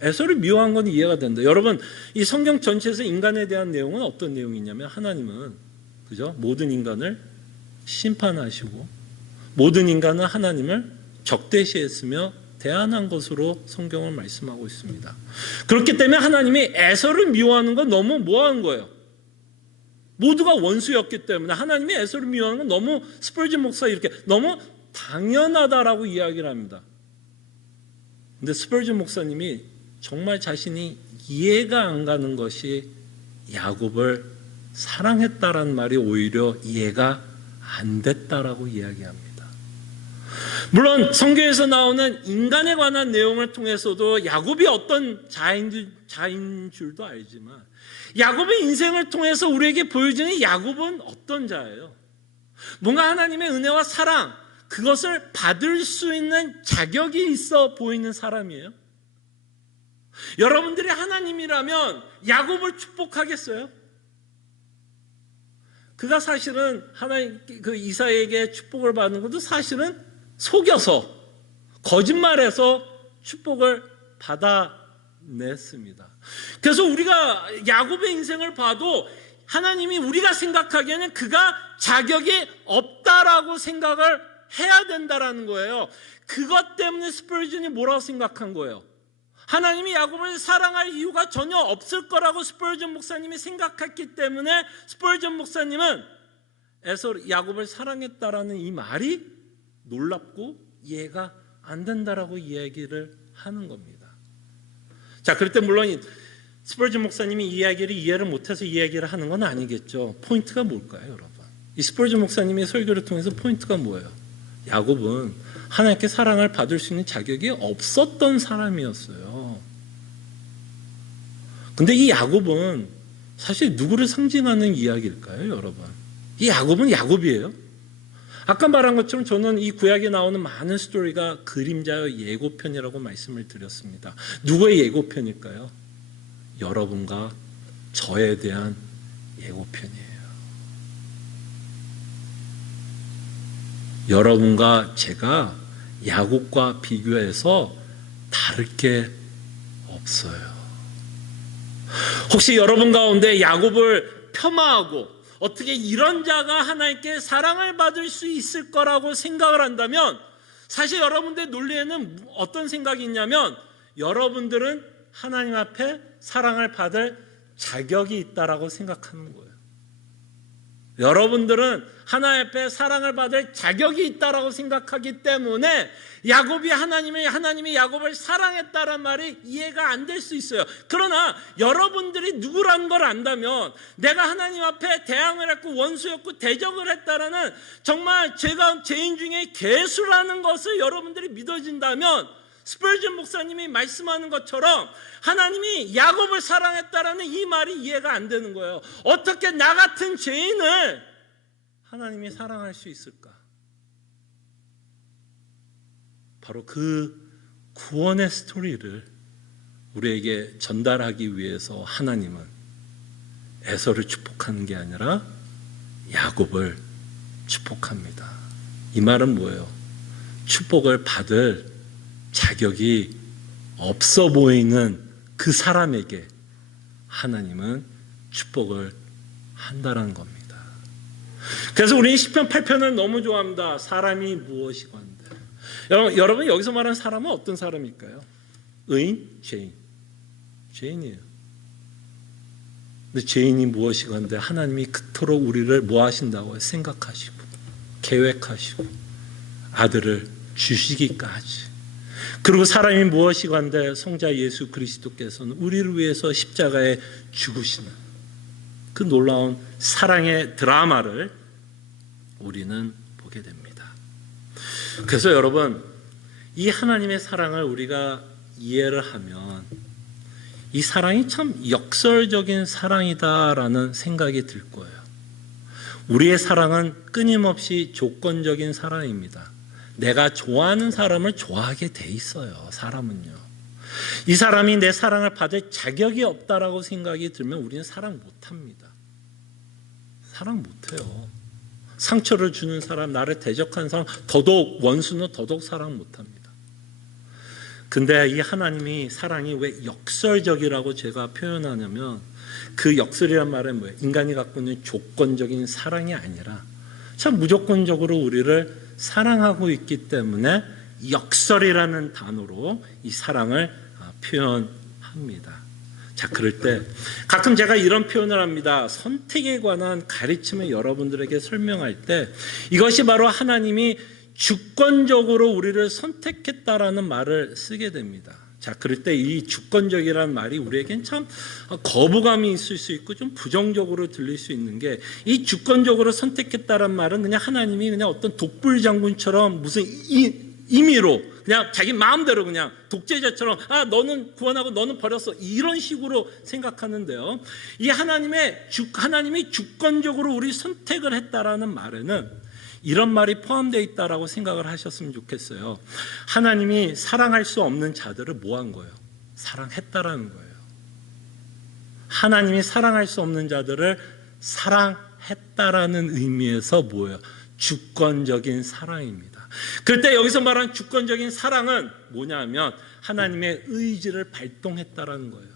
에서를 미워한 건 이해가 된다. 여러분, 이 성경 전체에서 인간에 대한 내용은 어떤 내용이냐면 하나님은 그죠? 모든 인간을 심판하시고 모든 인간은 하나님을 적대시했으며 대안한 것으로 성경을 말씀하고 있습니다. 그렇기 때문에 하나님이 에서를 미워하는 건 너무 뭐한 거예요? 모두가 원수였기 때문에 하나님이 에서를 미워하는 건 너무 스펄전 목사 이렇게 너무 당연하다라고 이야기를 합니다. 근데 스펄전 목사님이 정말 자신이 이해가 안 가는 것이 야곱을 사랑했다라는 말이 오히려 이해가 안 됐다라고 이야기합니다. 물론 성경에서 나오는 인간에 관한 내용을 통해서도 야곱이 어떤 자인 줄도 알지만 야곱의 인생을 통해서 우리에게 보여주는 야곱은 어떤 자예요? 뭔가 하나님의 은혜와 사랑, 그것을 받을 수 있는 자격이 있어 보이는 사람이에요. 여러분들이 하나님이라면 야곱을 축복하겠어요? 그가 사실은 하나님 그 이삭에게 축복을 받는 것도 사실은 속여서 거짓말해서 축복을 받아냈습니다. 그래서 우리가 야곱의 인생을 봐도 하나님이 우리가 생각하기에는 그가 자격이 없다라고 생각을 해야 된다라는 거예요. 그것 때문에 스펄전이 뭐라고 생각한 거예요? 하나님이 야곱을 사랑할 이유가 전혀 없을 거라고 스펄전 목사님이 생각했기 때문에 스펄전 목사님은 야곱을 사랑했다라는 이 말이 놀랍고 이해가 안 된다라고 이야기를 하는 겁니다. 자, 그럴 때 물론 스펄전 목사님이 이 이야기를 이해를 못해서 이야기를 하는 건 아니겠죠. 포인트가 뭘까요, 여러분? 이 스펄전 목사님의 설교를 통해서 포인트가 뭐예요? 야곱은 하나님께 사랑을 받을 수 있는 자격이 없었던 사람이었어요. 근데 이 야곱은 사실 누구를 상징하는 이야기일까요, 여러분? 이 야곱은 야곱이에요. 아까 말한 것처럼 저는 이 구약에 나오는 많은 스토리가 그림자의 예고편이라고 말씀을 드렸습니다. 누구의 예고편일까요? 여러분과 저에 대한 예고편이에요. 여러분과 제가 야곱과 비교해서 다를 게 없어요. 혹시 여러분 가운데 야곱을 폄하하고 어떻게 이런 자가 하나님께 사랑을 받을 수 있을 거라고 생각을 한다면 사실 여러분들의 논리에는 어떤 생각이 있냐면 여러분들은 하나님 앞에 사랑을 받을 자격이 있다라고 생각하는 거예요. 여러분들은 하나님 앞에 사랑을 받을 자격이 있다라고 생각하기 때문에 하나님이 야곱을 사랑했다는 말이 이해가 안 될 수 있어요. 그러나 여러분들이 누구라는 걸 안다면 내가 하나님 앞에 대항을 했고 원수였고 대적을 했다라는 정말 제가 죄인 중에 괴수라는 것을 여러분들이 믿어진다면 스펄전 목사님이 말씀하는 것처럼 하나님이 야곱을 사랑했다라는 이 말이 이해가 안 되는 거예요. 어떻게 나 같은 죄인을 하나님이 사랑할 수 있을까? 바로 그 구원의 스토리를 우리에게 전달하기 위해서 하나님은 에서를 축복하는 게 아니라 야곱을 축복합니다. 이 말은 뭐예요? 축복을 받을 자격이 없어 보이는 그 사람에게 하나님은 축복을 한다는 겁니다. 그래서 우리는 시편 8편을 너무 좋아합니다. 사람이 무엇이건데. 여러분 여기서 말하는 사람은 어떤 사람일까요? 의인? 죄인? 죄인이에요. 근데 죄인이 무엇이건데 하나님이 그토록 우리를 뭐 하신다고 생각하시고 계획하시고 아들을 주시기까지. 그리고 사람이 무엇이건데 성자 예수 그리스도께서는 우리를 위해서 십자가에 죽으시는 그 놀라운 사랑의 드라마를 우리는 보게 됩니다. 그래서 여러분 이 하나님의 사랑을 우리가 이해를 하면 이 사랑이 참 역설적인 사랑이다라는 생각이 들 거예요. 우리의 사랑은 끊임없이 조건적인 사랑입니다. 내가 좋아하는 사람을 좋아하게 돼 있어요. 사람은요. 이 사람이 내 사랑을 받을 자격이 없다라고 생각이 들면 우리는 사랑 못합니다. 사랑 못해요. 상처를 주는 사람, 나를 대적하는 사람, 더더욱 원수는 더더욱 사랑 못합니다. 근데 이 하나님이 사랑이 왜 역설적이라고 제가 표현하냐면 그 역설이란 말은 뭐예요? 인간이 갖고 있는 조건적인 사랑이 아니라 참 무조건적으로 우리를 사랑하고 있기 때문에 역설이라는 단어로 이 사랑을 표현합니다. 자, 그럴 때 가끔 제가 이런 표현을 합니다. 선택에 관한 가르침을 여러분들에게 설명할 때 이것이 바로 하나님이 주권적으로 우리를 선택했다라는 말을 쓰게 됩니다. 자, 그럴 때 이 주권적이라는 말이 우리에겐 참 거부감이 있을 수 있고 좀 부정적으로 들릴 수 있는 게 이 주권적으로 선택했다라는 말은 그냥 하나님이 그냥 어떤 독불 장군처럼 무슨 임의로 그냥 자기 마음대로 그냥 독재자처럼 너는 구원하고 너는 버렸어 이런 식으로 생각하는데요. 이 하나님이 주권적으로 우리 선택을 했다라는 말에는 이런 말이 포함되어 있다라고 생각을 하셨으면 좋겠어요. 하나님이 사랑할 수 없는 자들을 뭐 한 거예요? 사랑했다라는 거예요. 하나님이 사랑할 수 없는 자들을 사랑했다라는 의미에서 뭐예요? 주권적인 사랑입니다. 그럴 때 여기서 말하는 주권적인 사랑은 뭐냐면 하나님의 의지를 발동했다라는 거예요.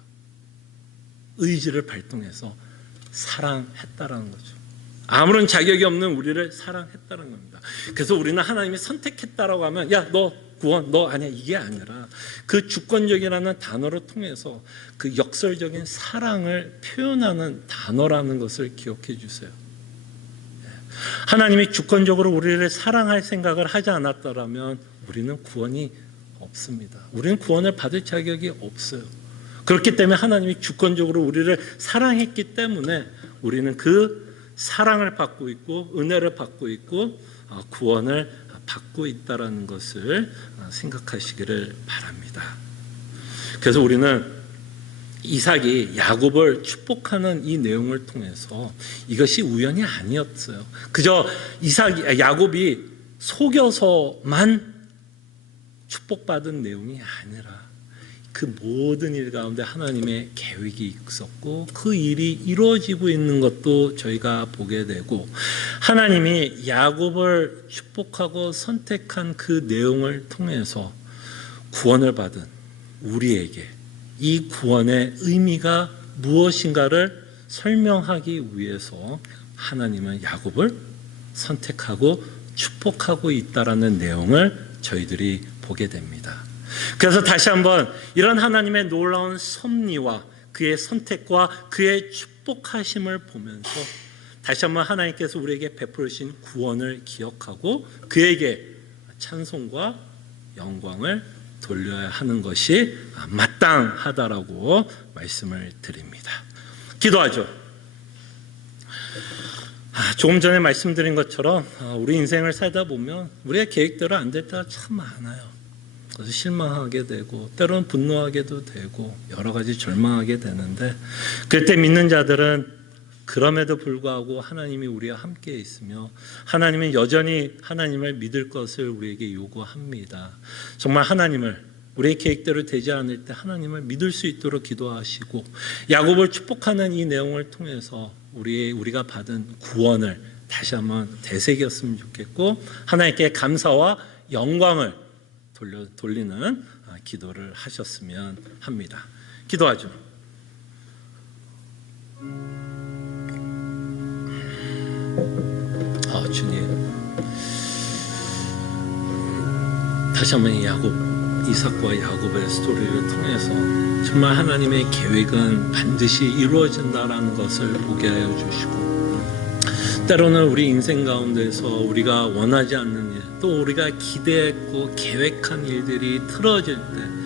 의지를 발동해서 사랑했다라는 거죠. 아무런 자격이 없는 우리를 사랑했다는 겁니다. 그래서 우리는 하나님이 선택했다라고 하면 야, 너 구원, 너 아니야 이게 아니라 그 주권적이라는 단어를 통해서 그 역설적인 사랑을 표현하는 단어라는 것을 기억해 주세요. 하나님이 주권적으로 우리를 사랑할 생각을 하지 않았다라면 우리는 구원이 없습니다. 우리는 구원을 받을 자격이 없어요. 그렇기 때문에 하나님이 주권적으로 우리를 사랑했기 때문에 우리는 그 사랑을 받고 있고 은혜를 받고 있고 구원을 받고 있다는 것을 생각하시기를 바랍니다. 그래서 우리는 이삭이 야곱을 축복하는 이 내용을 통해서 이것이 우연이 아니었어요. 그저 야곱이 속여서만 축복받은 내용이 아니라 그 모든 일 가운데 하나님의 계획이 있었고 그 일이 이루어지고 있는 것도 저희가 보게 되고 하나님이 야곱을 축복하고 선택한 그 내용을 통해서 구원을 받은 우리에게 이 구원의 의미가 무엇인가를 설명하기 위해서 하나님은 야곱을 선택하고 축복하고 있다라는 내용을 저희들이 보게 됩니다. 그래서 다시 한번 이런 하나님의 놀라운 섭리와 그의 선택과 그의 축복하심을 보면서 다시 한번 하나님께서 우리에게 베풀으신 구원을 기억하고 그에게 찬송과 영광을 돌려야 하는 것이 마땅하다라고 말씀을 드립니다. 기도하죠. 조금 전에 말씀드린 것처럼 우리 인생을 살다 보면 우리의 계획대로 안 될 때가 참 많아요. 그래서 실망하게 되고 때로는 분노하게도 되고 여러 가지 절망하게 되는데 그럴 때 믿는 자들은 그럼에도 불구하고 하나님이 우리와 함께 있으며 하나님은 여전히 하나님을 믿을 것을 우리에게 요구합니다. 정말 하나님을 우리의 계획대로 되지 않을 때 하나님을 믿을 수 있도록 기도하시고 야곱을 축복하는 이 내용을 통해서 우리가 받은 구원을 다시 한번 되새겼으면 좋겠고 하나님께 감사와 영광을 돌리는 기도를 하셨으면 합니다. 기도하죠. 주님, 다시 한번 이 이삭과 야곱의 스토리를 통해서 정말 하나님의 계획은 반드시 이루어진다라는 것을 보게 하여 주시고 때로는 우리 인생 가운데서 우리가 원하지 않는 일, 또 우리가 기대했고 계획한 일들이 틀어질 때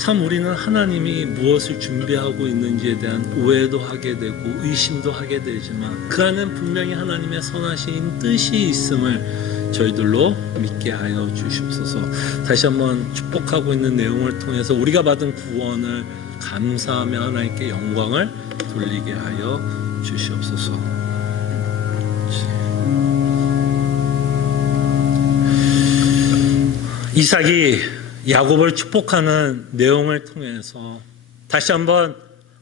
참 우리는 하나님이 무엇을 준비하고 있는지에 대한 오해도 하게 되고 의심도 하게 되지만 그 안에는 분명히 하나님의 선하신 뜻이 있음을 저희들로 믿게 하여 주시옵소서. 다시 한번 축복하고 있는 내용을 통해서 우리가 받은 구원을 감사하며 하나님께 영광을 돌리게 하여 주시옵소서. 이삭이 야곱을 축복하는 내용을 통해서 다시 한번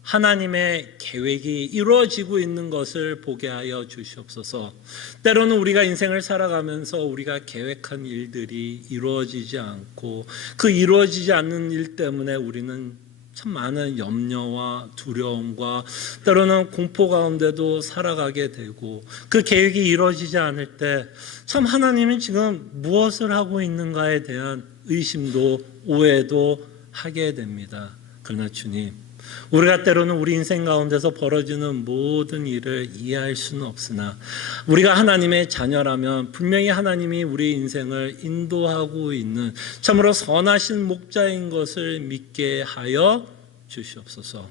하나님의 계획이 이루어지고 있는 것을 보게 하여 주시옵소서. 때로는 우리가 인생을 살아가면서 우리가 계획한 일들이 이루어지지 않고 그 이루어지지 않는 일 때문에 우리는 참 많은 염려와 두려움과 때로는 공포 가운데도 살아가게 되고 그 계획이 이루어지지 않을 때 참 하나님은 지금 무엇을 하고 있는가에 대한 의심도 오해도 하게 됩니다. 그러나 주님, 우리가 때로는 우리 인생 가운데서 벌어지는 모든 일을 이해할 수는 없으나 우리가 하나님의 자녀라면 분명히 하나님이 우리 인생을 인도하고 있는 참으로 선하신 목자인 것을 믿게 하여 주시옵소서.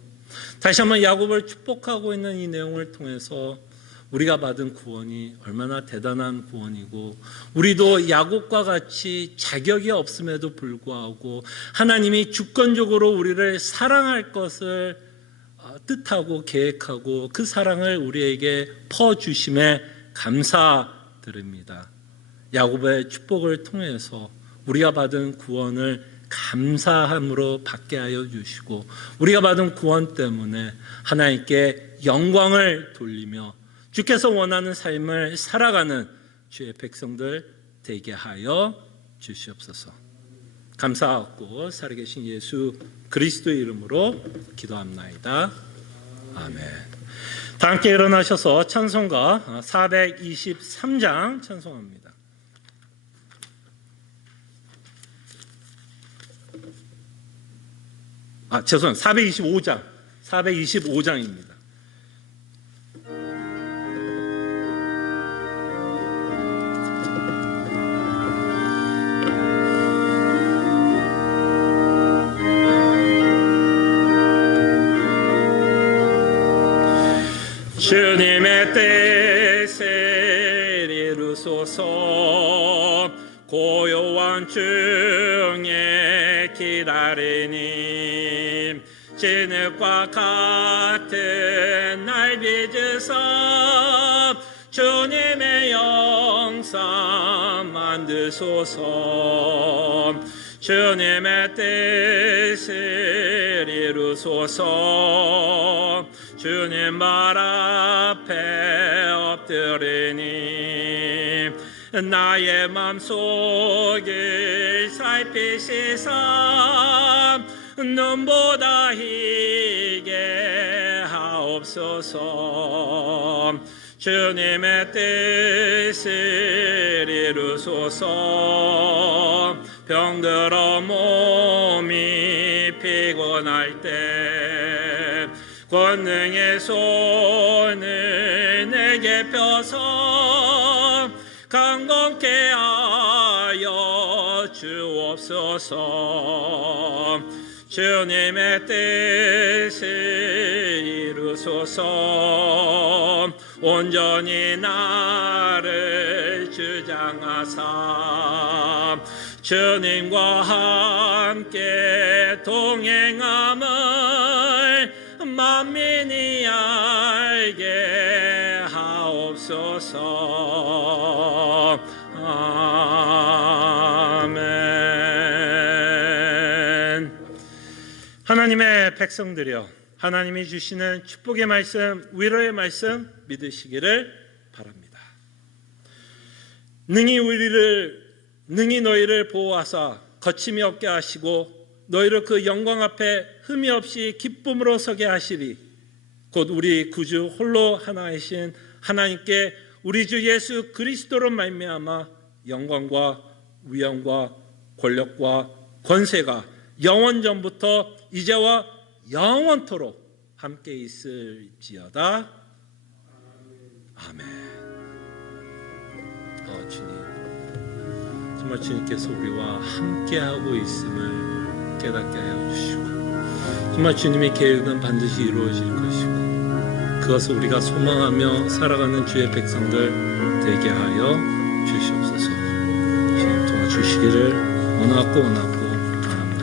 다시 한번 야곱을 축복하고 있는 이 내용을 통해서 우리가 받은 구원이 얼마나 대단한 구원이고 우리도 야곱과 같이 자격이 없음에도 불구하고 하나님이 주권적으로 우리를 사랑할 것을 뜻하고 계획하고 그 사랑을 우리에게 퍼주심에 감사드립니다. 야곱의 축복을 통해서 우리가 받은 구원을 감사함으로 받게 하여 주시고 우리가 받은 구원 때문에 하나님께 영광을 돌리며 주께서 원하는 삶을 살아가는 주의 백성들 되게 하여 주시옵소서. 감사하고 살아계신 예수 그리스도의 이름으로 기도합나이다. 아멘. 다 함께 일어나셔서 찬송가 423장 찬송합니다. 죄송합니다. 425장입니다. 주님의 뜻을 이루소서. 고요한 중에 기다리니 진흙과 같은 날 빚으사 주님의 영상 만드소서. 주님의 뜻을 이루소서. 주님 말 앞에 엎드리니 나의 맘속을 살피시사 눈보다 희게 하옵소서. 하옵소서. 주님의 뜻을 이루소서. 병들어 몸이 피곤할 때 권능의 손을 내게 펴서 강건케 하여 주옵소서. 주님의 뜻을 이루소서. 온전히 나를 주장하사 주님과 함께 동행함을 만민이 알게 하옵소서. 아멘. 하나님의 백성들이여, 하나님이 주시는 축복의 말씀, 위로의 말씀 믿으시기를 바랍니다. 능히 너희를 보호하사 거침이 없게 하시고 너희를 그 영광 앞에 흠이 없이 기쁨으로 서게 하시리. 곧 우리 구주 홀로 하나이신 하나님께 우리 주 예수 그리스도로 말미암아 영광과 위엄과 권력과 권세가 영원전부터 이제와 영원토록 함께 있을지어다. 아멘. 주님, 정말 주님께서 우리와 함께하고 있음을 깨닫게 하여 주시고, 정말 주님의 계획은 반드시 이루어질 것이고, 그것을 우리가 소망하며 살아가는 주의 백성들 되게 하여 주시옵소서. 주님 도와주시기를 원하고 바랍니다.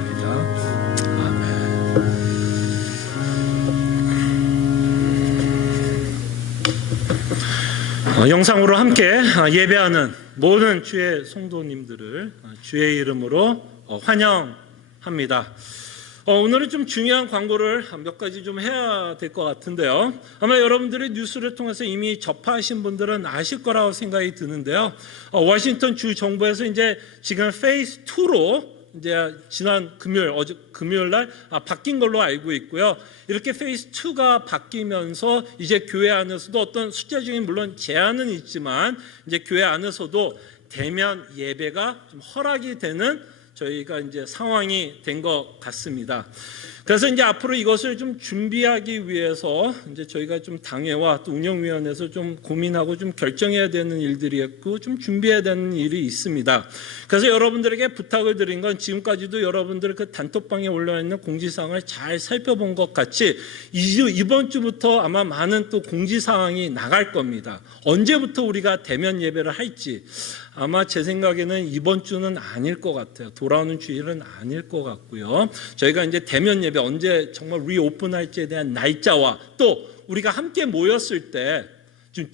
아멘. 영상으로 함께 예배하는 모든 주의 성도님들을 주의 이름으로 환영합니다. 오늘은 좀 중요한 광고를 몇 가지 좀 해야 될 것 같은데요. 아마 여러분들이 뉴스를 통해서 이미 접하신 분들은 아실 거라고 생각이 드는데요. 워싱턴 주 정부에서 이제 지금 페이스 2로 이제 지난 금요일 날 바뀐 걸로 알고 있고요. 이렇게 페이스 2가 바뀌면서 이제 교회 안에서도 어떤 숫자적인 물론 제한은 있지만 이제 교회 안에서도 대면 예배가 좀 허락이 되는 저희가 이제 상황이 된 것 같습니다. 그래서 이제 앞으로 이것을 좀 준비하기 위해서 이제 저희가 좀 당회와 또 운영위원회에서 좀 고민하고 좀 결정해야 되는 일들이 있고 좀 준비해야 되는 일이 있습니다. 그래서 여러분들에게 부탁을 드린 건 지금까지도 여러분들 그 단톡방에 올라있는 공지사항을 잘 살펴본 것 같이 이번 주부터 아마 많은 또 공지사항이 나갈 겁니다. 언제부터 우리가 대면 예배를 할지 아마 제 생각에는 이번 주는 아닐 것 같아요. 돌아오는 주일은 아닐 것 같고요. 저희가 이제 대면 예배 언제 정말 리오픈할지에 대한 날짜와 또 우리가 함께 모였을 때 좀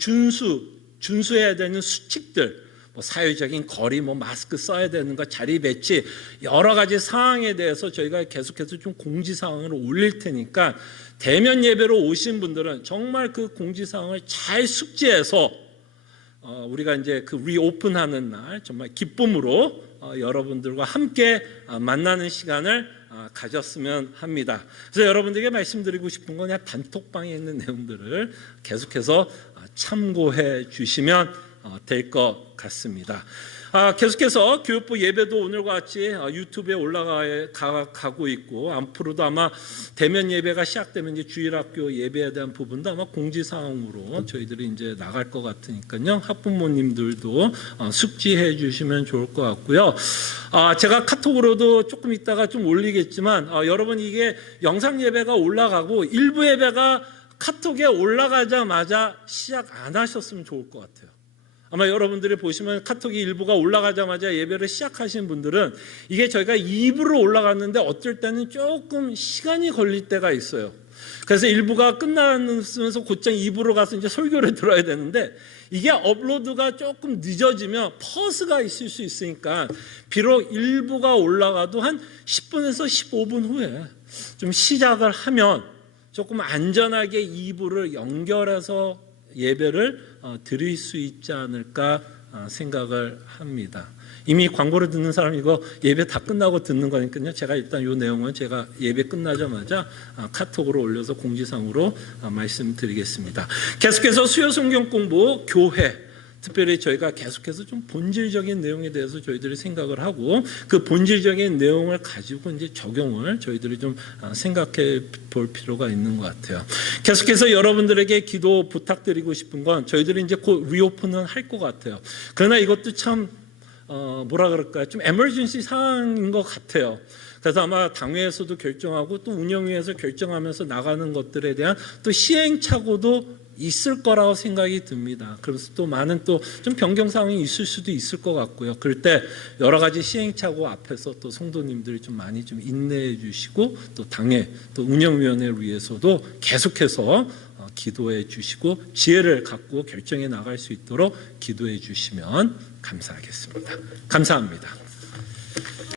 준수해야 되는 수칙들, 뭐 사회적인 거리, 뭐 마스크 써야 되는 거, 자리 배치, 여러 가지 사항에 대해서 저희가 계속해서 좀 공지사항을 올릴 테니까 대면 예배로 오신 분들은 정말 그 공지사항을 잘 숙지해서 우리가 이제 그 리오픈하는 날 정말 기쁨으로 여러분들과 함께 만나는 시간을 가졌으면 합니다. 그래서 여러분들에게 말씀드리고 싶은 건 그냥 단톡방에 있는 내용들을 계속해서 참고해 주시면 될 것 같습니다. 계속해서 교육부 예배도 오늘과 같이 유튜브에 올라가고 있고 앞으로도 아마 대면 예배가 시작되면 이제 주일학교 예배에 대한 부분도 아마 공지사항으로 저희들이 이제 나갈 것 같으니까요. 학부모님들도 숙지해 주시면 좋을 것 같고요. 제가 카톡으로도 조금 있다가 좀 올리겠지만 여러분 이게 영상 예배가 올라가고 일부 예배가 카톡에 올라가자마자 시작 안 하셨으면 좋을 것 같아요. 아마 여러분들이 보시면 카톡이 일부가 올라가자마자 예배를 시작하신 분들은 이게 저희가 2부로 올라갔는데 어쩔 때는 조금 시간이 걸릴 때가 있어요. 그래서 일부가 끝나면서 곧장 2부로 가서 이제 설교를 들어야 되는데 이게 업로드가 조금 늦어지면 퍼스가 있을 수 있으니까 비록 일부가 올라가도 한 10분에서 15분 후에 좀 시작을 하면 조금 안전하게 2부를 연결해서 예배를 드릴 수 있지 않을까 생각을 합니다. 이미 광고를 듣는 사람이 이거 예배 다 끝나고 듣는 거니까요. 제가 일단 이 내용은 제가 예배 끝나자마자 카톡으로 올려서 공지상으로 말씀드리겠습니다. 계속해서 수요 성경 공부, 교회, 특별히 저희가 계속해서 좀 본질적인 내용에 대해서 저희들이 생각을 하고 그 본질적인 내용을 가지고 이제 적용을 저희들이 좀 생각해 볼 필요가 있는 것 같아요. 계속해서 여러분들에게 기도 부탁드리고 싶은 건 저희들이 이제 곧 리오픈은 할 것 같아요. 그러나 이것도 참 뭐라 그럴까요? 좀 에머전시 상황인 것 같아요. 그래서 아마 당회에서도 결정하고 또 운영위에서 결정하면서 나가는 것들에 대한 또 시행착오도 있을 거라고 생각이 듭니다. 그래서 또 많은 또 좀 변경 사항이 있을 수도 있을 것 같고요. 그럴 때 여러 가지 시행착오 앞에서 또 성도님들이 좀 많이 좀 인내해 주시고 또 당회 또 운영위원회를 위해서도 계속해서 기도해 주시고 지혜를 갖고 결정해 나갈 수 있도록 기도해 주시면 감사하겠습니다. 감사합니다.